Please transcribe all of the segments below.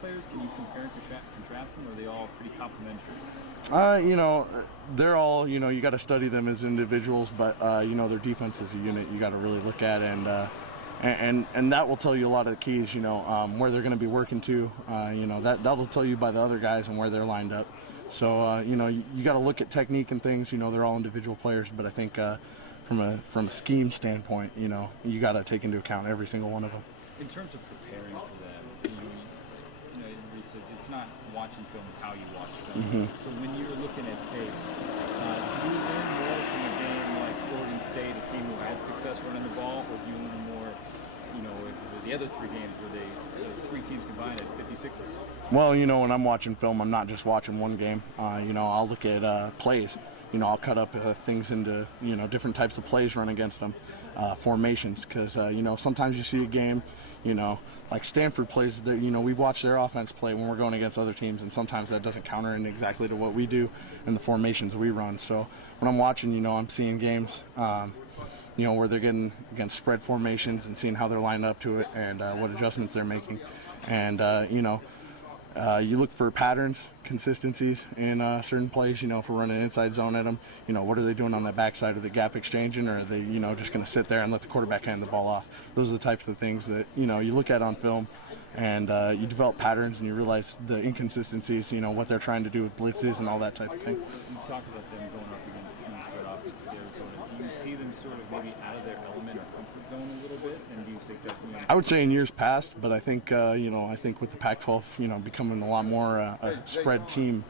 players? Can you compare and contrast them, or are they all pretty complementary? They're all, you got to study them as individuals, but, their defense is a unit you got to really look at, and that will tell you a lot of the keys, where they're going to be working to, that'll tell you by the other guys and where they're lined up. So, you got to look at technique and things, they're all individual players, but I think from a scheme standpoint, you got to take into account every single one of them. In terms of preparing for them, it's not watching film, it's how you watch film. Mm-hmm. So when you're looking at tapes, do you learn more from a game like Oregon State, a team who had success running the ball, or do you learn more, the other three games where the three teams combined at 56? Well, when I'm watching film, I'm not just watching one game. I'll look at plays. I'll cut up things into, different types of plays run against them, formations, because, sometimes you see a game, like Stanford plays, we watch their offense play when we're going against other teams, and sometimes that doesn't counter in exactly to what we do and the formations we run. So when I'm watching, I'm seeing games, where they're getting against spread formations and seeing how they're lined up to it and what adjustments they're making. And, you look for patterns, consistencies in certain plays, if we're running inside zone at them, what are they doing on the backside of the gap exchanging, or are they, just going to sit there and let the quarterback hand the ball off? Those are the types of things that, you look at on film, and you develop patterns and you realize the inconsistencies, what they're trying to do with blitzes and all that type of thing. You talked about them going up against some spread offenses, Arizona. Do you see them sort of maybe out of their element or comfort zone a little bit? And do you think that? I would say in years past, but I think I think with the Pac-12, becoming a lot more a spread team,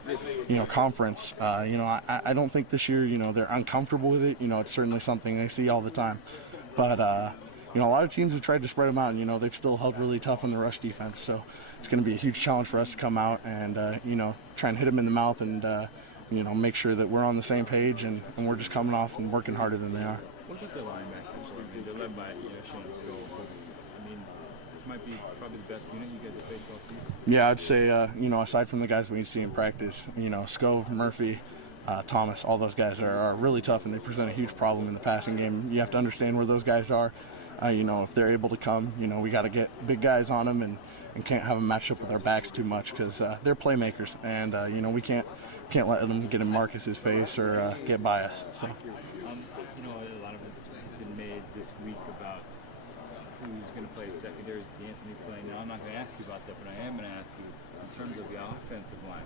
conference. I don't think this year, they're uncomfortable with it. It's certainly something I see all the time, but a lot of teams have tried to spread them out, and they've still held really tough on the rush defense. So it's going to be a huge challenge for us to come out and try and hit them in the mouth and make sure that we're on the same page and we're just coming off and working harder than they are. What about the linebackers? They're led by Shane Stowe. This might be probably the best unit you guys have faced all season. Yeah, I'd say aside from the guys we see in practice, Scove, Murphy, Thomas, all those guys are really tough, and they present a huge problem in the passing game. You have to understand where those guys are. If they're able to come, we got to get big guys on them and can't have them match up with our backs too much because they're playmakers, and we can't let them get in Marcus's face or get by us. So. A lot of this has been made this week about who's going to play at secondary. Is D'Anthony playing? Now, I'm not going to ask you about that, but I am going to ask you in terms of the offensive line.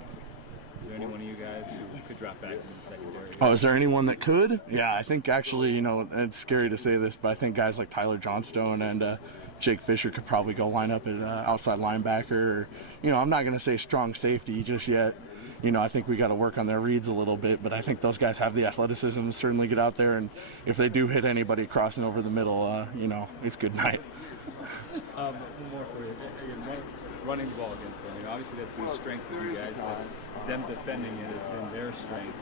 Is there any one of you guys who could drop back in the secondary? Oh, is there anyone that could? Yeah, I think actually, it's scary to say this, but I think guys like Tyler Johnstone and Jake Fisher could probably go line up at outside linebacker. Or, I'm not going to say strong safety just yet. I think we got to work on their reads a little bit, but I think those guys have the athleticism to certainly get out there, and if they do hit anybody crossing over the middle, it's good night. One more for you. Running the ball against them. Obviously that's been a strength of you guys. That's them defending it has been their strength.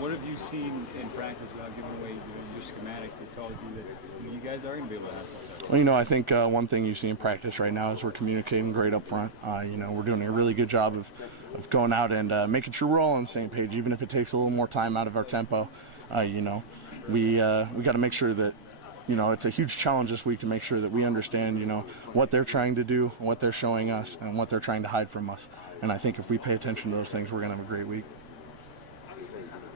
What have you seen in practice without giving away your schematics that tells you that you guys are going to be able to have success? Well, I think one thing you see in practice right now is we're communicating great up front. We're doing a really good job of going out and making sure we're all on the same page, even if it takes a little more time out of our tempo. We got to make sure that it's a huge challenge this week to make sure that we understand, what they're trying to do, what they're showing us, and what they're trying to hide from us. And I think if we pay attention to those things, we're going to have a great week.